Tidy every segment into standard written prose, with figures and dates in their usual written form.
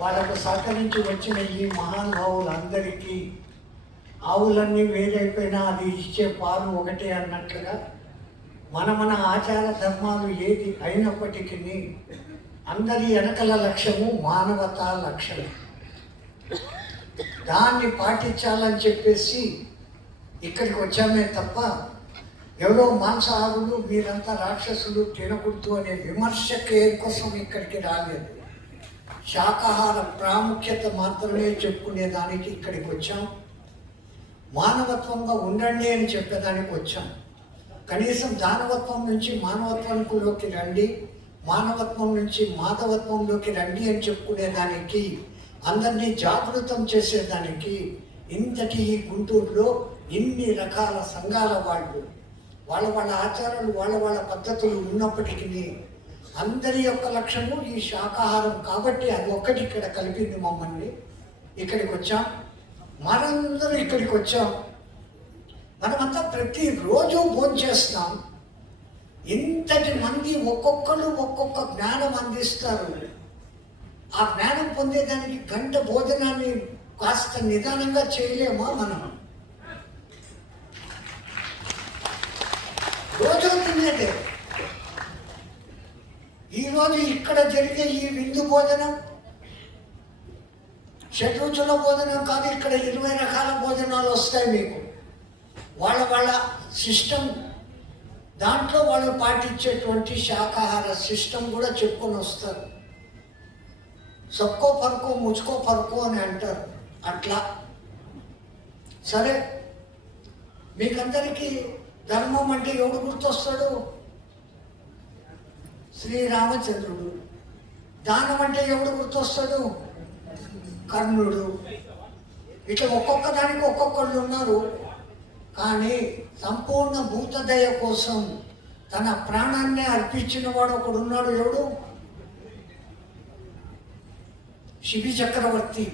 వాళ్ళకు సహకరించి వచ్చిన ఈ మహానుభావులందరికీ ఆవులన్నీ వేరైపోయినా అది ఇచ్చే పాలు ఒకటే అన్నట్లుగా మన ఆచార ధర్మాలు ఏది అయినప్పటికీ అందరి వెనకల లక్ష్యము మానవతా లక్ష్యం. దాన్ని పాటించాలని చెప్పేసి ఇక్కడికి వచ్చామే తప్ప ఎవరో మాంసాహారులు మీరంతా రాక్షసులు తినకూడదు అనే విమర్శకే కోసం ఇక్కడికి రాలేదు. శాకాహార ప్రాముఖ్యత మాత్రమే చెప్పుకునే దానికి ఇక్కడికి వచ్చాం. మానవత్వంగా ఉండండి అని చెప్పేదానికి వచ్చాం. కనీసం దానవత్వం నుంచి మానవత్వంలోకి రండి, మానవత్వం నుంచి మాధవత్వంలోకి రండి అని చెప్పుకునేదానికి, అందరినీ జాగృతం చేసేదానికి ఇంతటి ఈ గుంటూరులో ఇన్ని రకాల సంఘాల వాళ్ళ ఆచారాలు వాళ్ళ పద్ధతులు ఉన్నప్పటికీ అందరి యొక్క లక్ష్యము ఈ శాకాహారం కాబట్టి అది ఒక్కటి ఇక్కడ కలిపింది మమ్మల్ని. ఇక్కడికి వచ్చాం, మనందరూ ఇక్కడికి వచ్చాం. మనమంతా ప్రతిరోజు భోజనం చేస్తాం. ఇంతటి మంది ఒక్కొక్కరు ఒక్కొక్క జ్ఞానం అందిస్తారు. ఆ జ్ఞానం పొందేదానికి గంట భోజనాన్ని కాస్త నిదానంగా చేయలేమా మనం? రోజు తినేదే. ఈరోజు ఇక్కడ జరిగే ఈ విందు భోజనం షడ్రుచుల భోజనం కాదు. ఇక్కడ 20 రకాల భోజనాలు వస్తాయి మీకు. వాళ్ళ సిస్టమ్, దాంట్లో వాళ్ళు పాటించేటువంటి శాకాహార సిస్టమ్ కూడా చెప్పుకొని వస్తారు. సబ్కో పరుకో ముచ్చుకో పరుకో అని అంటారు. అట్లా సరే, మీకందరికీ ధర్మం అంటే ఎవడు గుర్తొస్తాడు? శ్రీరామచంద్రుడు. దానం అంటే ఎవడు గుర్తొస్తాడు? కర్ణుడు. ఇట్లా ఒక్కొక్క దానికి ఒక్కొక్కళ్ళు ఉన్నారు. కానీ సంపూర్ణ భూతదయ కోసం తన ప్రాణాన్ని అర్పించిన వాడు ఒకడున్నాడు. ఎవడు? శిబి చక్రవర్తి.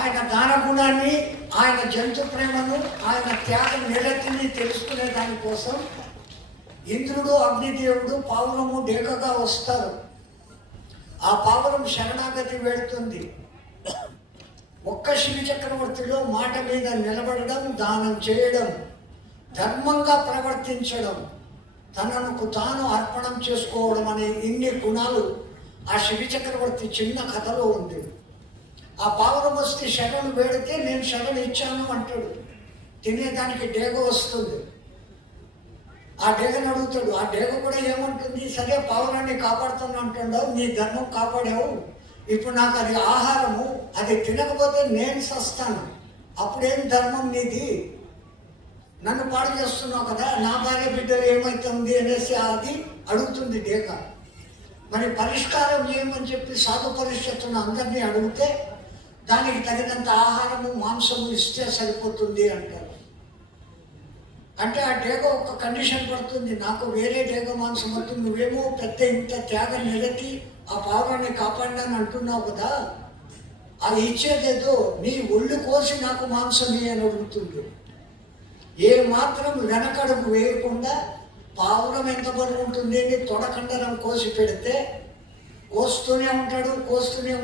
ఆయన దాన గుణాన్ని, ఆయన జంతు ప్రేమను, ఆయన త్యాగ నిరతిని తెలుసుకునే దానికోసం ఇంద్రుడు, అగ్నిదేవుడు, పావురము డేకగా వస్తారు. ఆ పావురం శరణాగతి వెళుతుంది. ఒక్క శివి చక్రవర్తిలో మాట మీద నిలబడడం, దానం చేయడం, ధర్మంగా ప్రవర్తించడం, తనకు తాను అర్పణం చేసుకోవడం అనే ఇన్ని గుణాలు ఆ శివి చక్రవర్తి చిన్న కథలో ఉంది. ఆ పావురం వస్తే శరణు వేడితే నేను శరణు ఇచ్చాను అంటాడు. తినేదానికి డేగ వస్తుంది. ఆ డేగను అడుగుతాడు. ఆ డేగ కూడా ఏమంటుంది? సరే, పావురాన్ని కాపాడుతాను అంటున్నావు, నీ ధర్మం కాపాడావు, ఇప్పుడు నాకు అది ఆహారము, అది తినకపోతే నేను సస్తాను, అప్పుడేం ధర్మం నీది? నన్ను పాడు చేస్తున్నావు కదా, నా భార్య బిడ్డలు ఏమవుతుంది అనేసి అది అడుగుతుంది డేగ. మరి పరిష్కారం ఏమని చెప్పి సాధు పరిషత్తును అందరినీ అడిగితే దానికి తగినంత ఆహారము, మాంసము ఇస్తే సరిపోతుంది అంటారు. అంటే ఆ డేగ ఒక కండిషన్ పడుతుంది, నాకు వేరే డేగ మాంసం వద్దు, నువ్వేమో పెద్ద ఇంత త్యాగ నిరతి ఆ పావురాన్ని కాపాడినాను అంటున్నావు కదా, అది ఇచ్చేదేదో నీ ఒళ్ళు కోసి నాకు మాంసం అని అడుగుతుంది. ఏ మాత్రం వెనకడుగు వేయకుండా పావురం ఎంత బరువు ఉంటుంది అని తొడకండరం కోసి పెడితే కోస్తూనే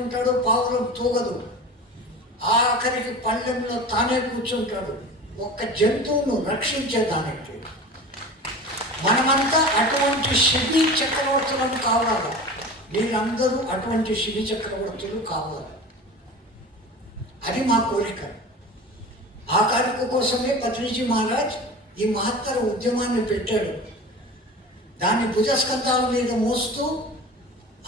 ఉంటాడు, పావురం తూగదు. ఆఖరికి పళ్ళెంలో తానే కూర్చుంటాడు, ఒక్క జంతువును రక్షించేదానికి. మనమంతా అటువంటి శిబి చక్రవర్తులను కావాలి. మీరందరూ అటువంటి శిబి చక్రవర్తులు కావాలి. అది మా కోరిక. ఆ కోరిక కోసమే పత్రిజీ మహారాజ్ ఈ మహత్తర ఉద్యమాన్ని పెట్టాడు. దాన్ని భుజస్కంధాల మీద మోస్తూ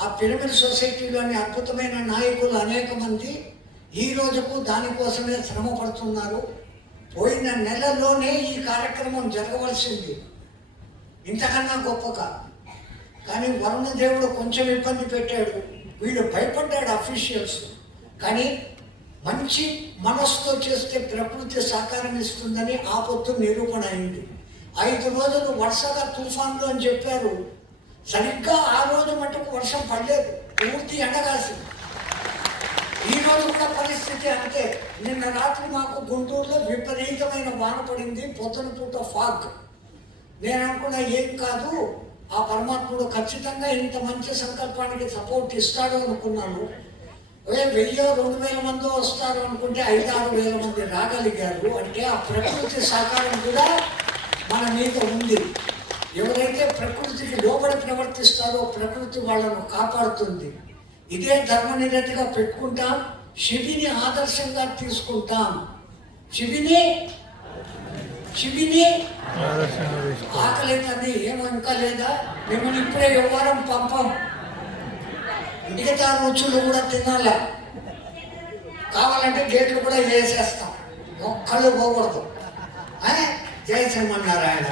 ఆ పిరమిడ్ సొసైటీలోని అద్భుతమైన నాయకులు అనేక మంది ఈ రోజుకు దానికోసమే శ్రమ పడుతున్నారు. పోయిన నెలలోనే ఈ కార్యక్రమం జరగవలసింది, ఇంతకన్నా గొప్పగా. కానీ వరుణదేవుడు కొంచెం ఇబ్బంది పెట్టాడు, వీళ్ళు భయపడ్డాడు అఫీషియల్స్. కానీ మంచి మనస్సుతో చేస్తే ప్రకృతి సహకారం ఇస్తుందని ఆ పొత్తు నిరూపణ అయింది. 5 రోజులు వరుసగా తుఫాన్లు అని చెప్పారు. సరిగ్గా ఆ రోజు మటుకు వర్షం పడలేదు, పూర్తి ఎండగాసింది. ఈ రోజు కూడా పరిస్థితి అంతే. నిన్న రాత్రి మాకు గుంటూరులో విపరీతమైన వాన పడింది, పొద్దున పూట ఫాగ్. నేను అనుకున్నా ఏం కాదు, ఆ పరమాత్ముడు ఖచ్చితంగా ఇంత మంచి సంకల్పానికి సపోర్ట్ ఇస్తాడు అనుకున్నాను. 1000-2000 మందో వస్తారు అనుకుంటే 5-6 వేల మంది రాగలిగారు. అంటే ఆ ప్రకృతి సహకారం కూడా మన మీద ఉంది. ఎవరైతే ప్రకృతికి లోబడి ప్రవర్తిస్తారో ప్రకృతి వాళ్ళను కాపాడుతుంది. ఇదే ధర్మనిరతిగా పెట్టుకుంటాం. శిబిని ఆదర్శంగా తీసుకుంటాం. శిబిని ఆకలేదని ఏమో ఇంకా లేదా? మిమ్మల్ని ఇప్పుడే వ్యవహారం పంపం. మిగతా రుచులు కూడా తినాలా. కావాలంటే గేట్లు కూడా వేసేస్తాం. ఒక్కళ్ళు పోకూడదు. జయ శ్రీమన్నారాయణ.